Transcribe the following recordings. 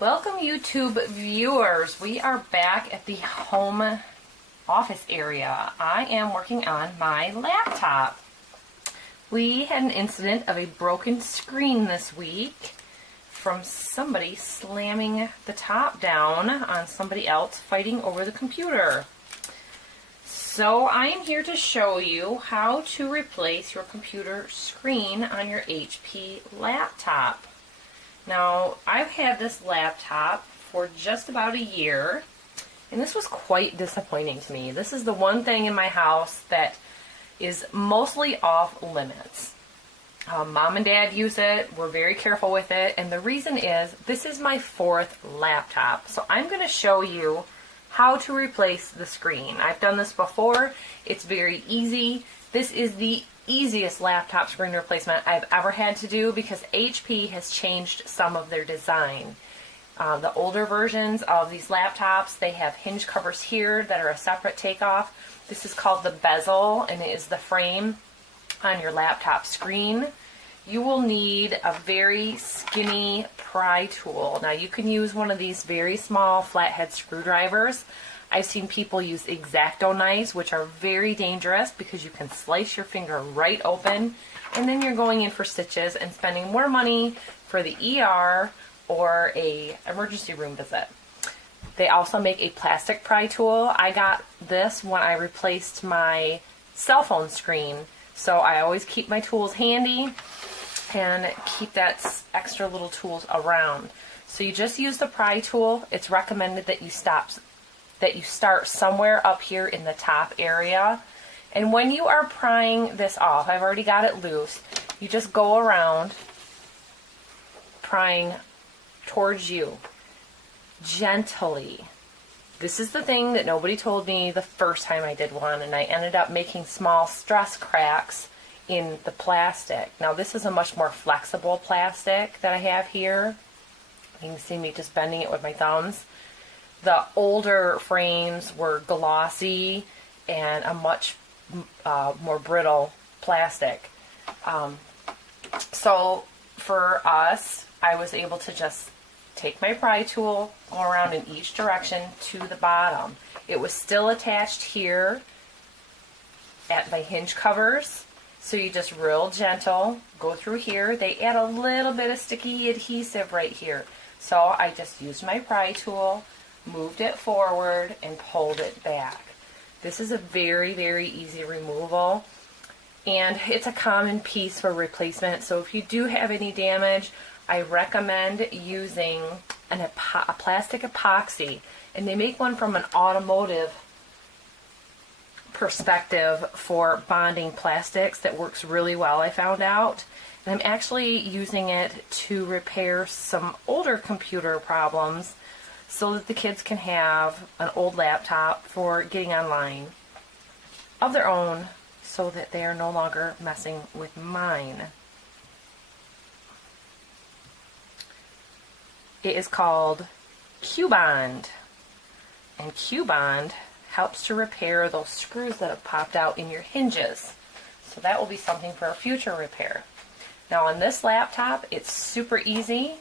Welcome YouTube viewers. We are back at the home office area. I am working on my laptop. We had an incident of a broken screen this week from somebody slamming the top down on somebody else fighting over the computer. So I am here to show you how to replace your computer screen on your HP laptop. Now, I've had this laptop for just about a year, and this was quite disappointing to me. This is the one thing in my house that is mostly off limits. Mom and Dad use it, we're very careful with it, and the reason is this is my fourth laptop. So I'm going to show you how to replace the screen. I've done this before, it's very easy. This is the easiest laptop screen replacement I've ever had to do because HP has changed some of their design. The older versions of these laptops, they have hinge covers here that are a separate takeoff. This is called the bezel, and it is the frame on your laptop screen. You will need a very skinny pry tool. Now you can use one of these very small flathead screwdrivers. I've seen people use X-Acto knives, which are very dangerous because you can slice your finger right open, and then you're going in for stitches and spending more money for the ER or a emergency room visit. They also make a plastic pry tool. I got this when I replaced my cell phone screen, so I always keep my tools handy and keep that extra little tools around. So you just use the pry tool. It's recommended that you start somewhere up here in the top area. And when you are prying this off, I've already got it loose, you just go around prying towards you gently. This is the thing that nobody told me the first time I did one, and I ended up making small stress cracks in the plastic. Now this is a much more flexible plastic that I have here. You can see me just bending it with my thumbs. The older frames were glossy and a much more brittle plastic. So for us, I was able to just take my pry tool, go around in each direction to the bottom. It was still attached here at my hinge covers, so you just real gentle go through here. They add a little bit of sticky adhesive right here. So I just used my pry tool, moved it forward, and pulled it back. This is a very, very easy removal, and it's a common piece for replacement. So if you do have any damage, I recommend using a plastic epoxy, and they make one from an automotive perspective for bonding plastics that works really well, I found out. And I'm actually using it to repair some older computer problems so that the kids can have an old laptop for getting online of their own so that they are no longer messing with mine. It is called Q-Bond, and Q-Bond helps to repair those screws that have popped out in your hinges. So that will be something for a future repair. Now on this laptop, it's super easy.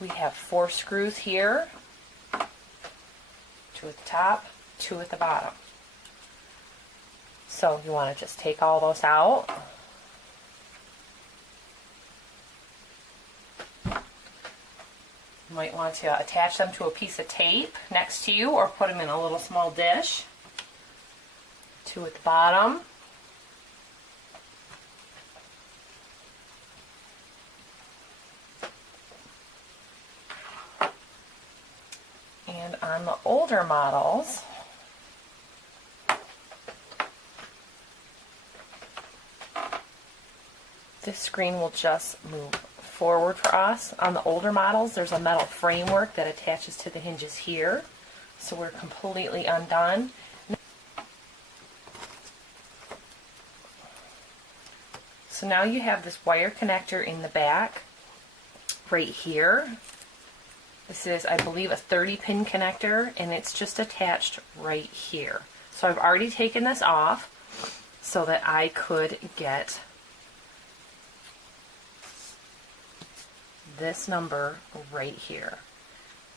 We have 4 screws here, 2 at the top, 2 at the bottom. So you want to just take all those out. You might want to attach them to a piece of tape next to you or put them in a little small dish. 2 at the bottom. And on the older models, this screen will just move forward for us. On the older models, there's a metal framework that attaches to the hinges here, so we're completely undone. So now you have this wire connector in the back right here. This is, I believe, a 30-pin connector, and it's just attached right here. So I've already taken this off so that I could get this number right here.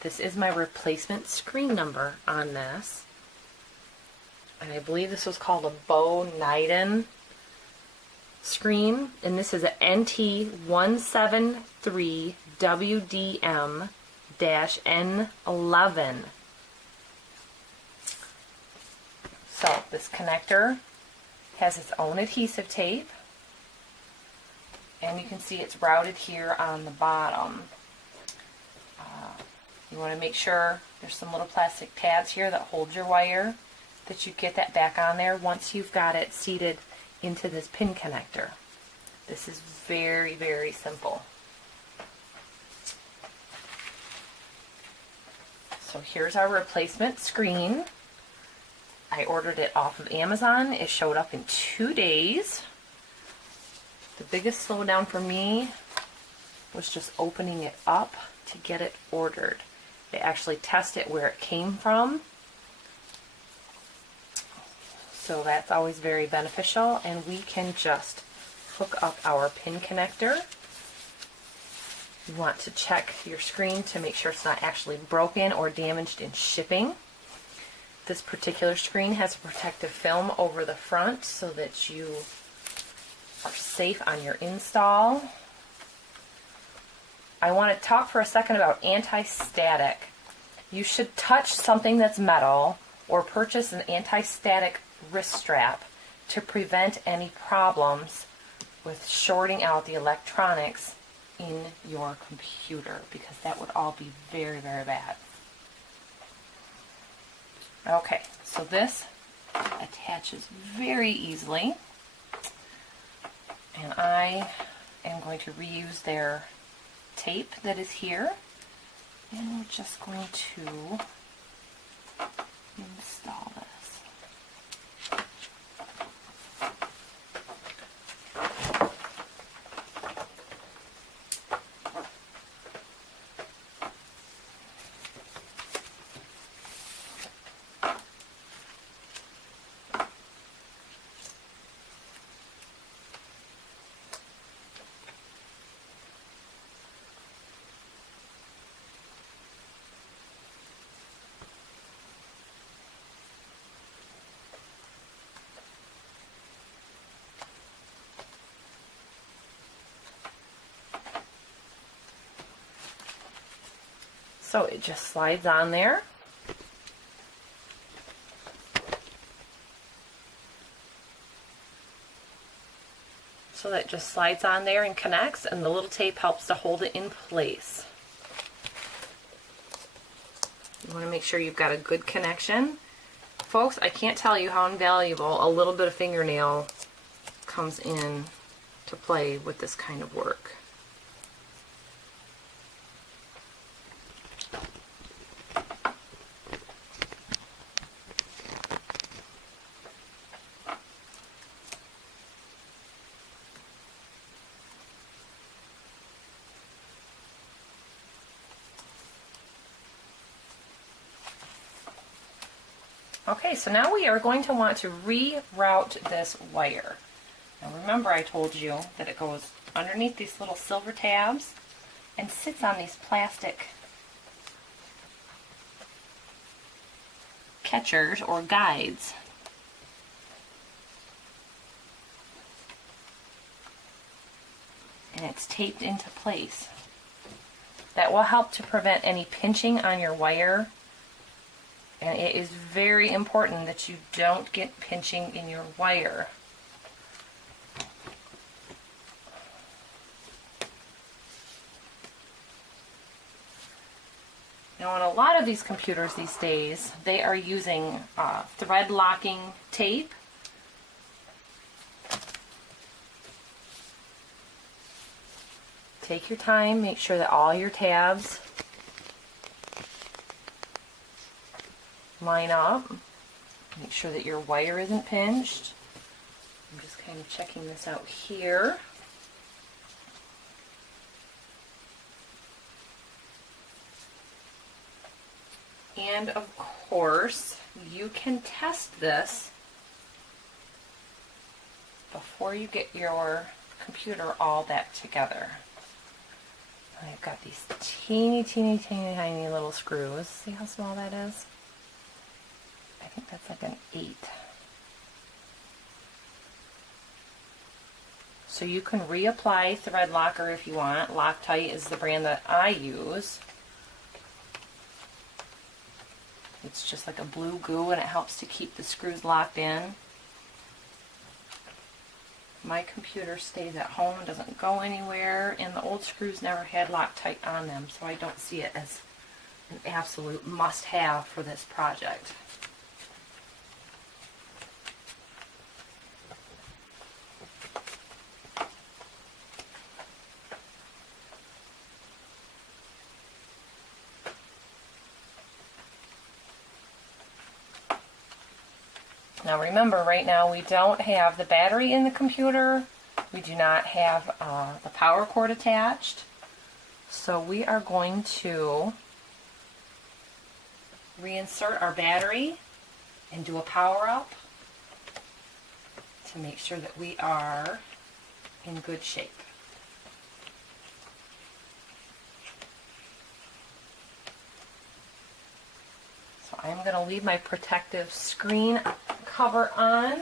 This is my replacement screen number on this. And I believe this was called a Bo Niden screen. And this is a NT173WDM-N11. So this connector has its own adhesive tape. And you can see it's routed here on the bottom. You want to make sure there's some little plastic tabs here that hold your wire, that you get that back on there once you've got it seated into this pin connector. This is very, very simple. So here's our replacement screen. I ordered it off of Amazon. It showed up in 2 days. The biggest slowdown for me was just opening it up to get it ordered. They actually test it where it came from. So that's always very beneficial, and we can just hook up our pin connector. You want to check your screen to make sure it's not actually broken or damaged in shipping. This particular screen has a protective film over the front so that you are safe on your install. I want to talk for a second about anti-static. You should touch something that's metal or purchase an anti-static wrist strap to prevent any problems with shorting out the electronics in your computer, because that would all be very, very bad. Okay, so this attaches very easily, and I am going to reuse their tape that is here, and we're just going to install this. So it just slides on there. So that just slides on there and connects, and the little tape helps to hold it in place. You want to make sure you've got a good connection. Folks, I can't tell you how invaluable a little bit of fingernail comes in to play with this kind of work. Okay, so now we are going to want to reroute this wire. Now remember, I told you that it goes underneath these little silver tabs and sits on these plastic catchers or guides. And it's taped into place. That will help to prevent any pinching on your wire. And it is very important that you don't get pinching in your wire. Now on a lot of these computers these days, they are using thread locking tape. Take your time, make sure that all your tabs line up. Make sure that your wire isn't pinched. I'm just kind of checking this out here. And of course, you can test this before you get your computer all back together. I've got these teeny, teeny, teeny, tiny little screws. See how small that is? I think that's like an 8. So you can reapply thread locker if you want. Loctite is the brand that I use. It's just like a blue goo and it helps to keep the screws locked in. My computer stays at home, doesn't go anywhere, and the old screws never had Loctite on them, so I don't see it as an absolute must-have for this project. Now remember, right now we don't have the battery in the computer. We do not have the power cord attached. So we are going to reinsert our battery and do a power up to make sure that we are in good shape. So I'm going to leave my protective screen cover on.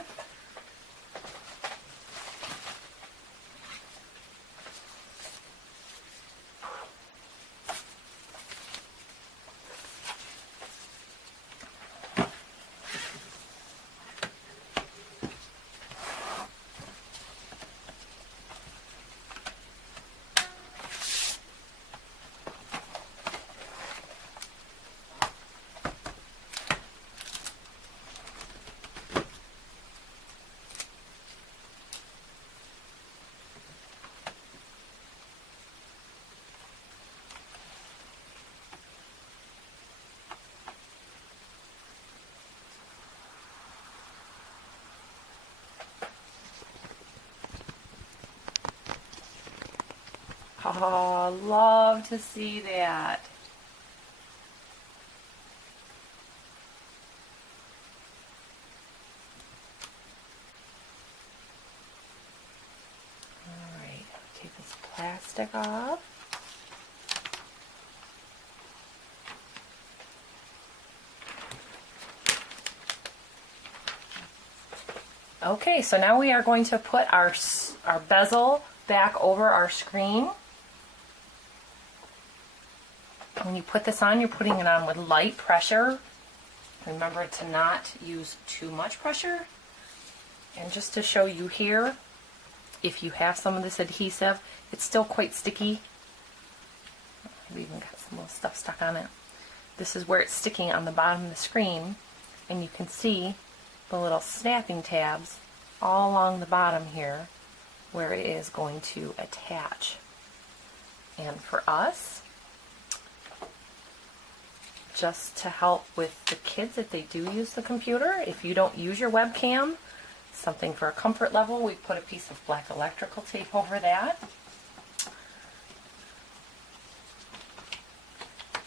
Oh, love to see that. All right, take this plastic off. Okay, so now we are going to put our bezel back over our screen. When you put this on, you're putting it on with light pressure. Remember to not use too much pressure. And just to show you here, if you have some of this adhesive, it's still quite sticky. I've even got some little stuff stuck on it. This is where it's sticking on the bottom of the screen, and you can see the little snapping tabs all along the bottom here where it is going to attach. And for us, just to help with the kids if they do use the computer, if you don't use your webcam, something for a comfort level, we put a piece of black electrical tape over that.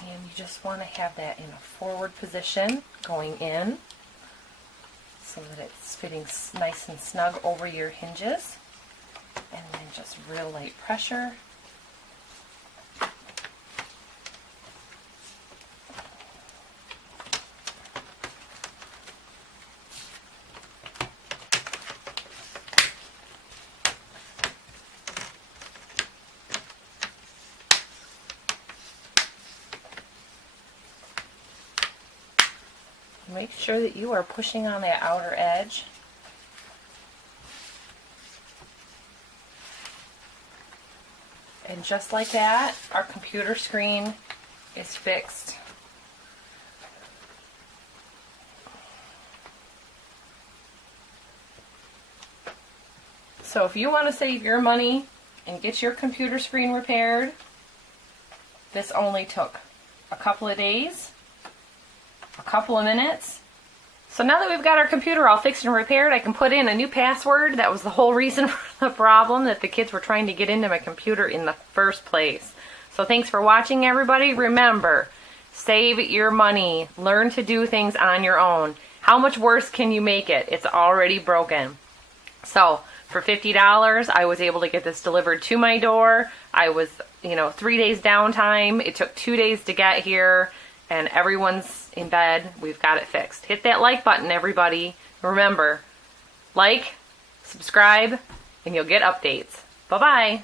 And you just want to have that in a forward position going in so that it's fitting nice and snug over your hinges. And then just real light pressure. Make sure that you are pushing on that outer edge. And just like that, our computer screen is fixed. So if you want to save your money and get your computer screen repaired, this only took a couple of days, a couple of minutes. So now that we've got our computer all fixed and repaired, I can put in a new password. That was the whole reason for the problem, that the kids were trying to get into my computer in the first place. So thanks for watching, everybody. Remember, save your money. Learn to do things on your own. How much worse can you make it? It's already broken. So For $50, I was able to get this delivered to my door. I was, 3 days downtime. It took 2 days to get here, and everyone's in bed. We've got it fixed. Hit that like button, everybody. Remember, like, subscribe, and you'll get updates. Bye-bye.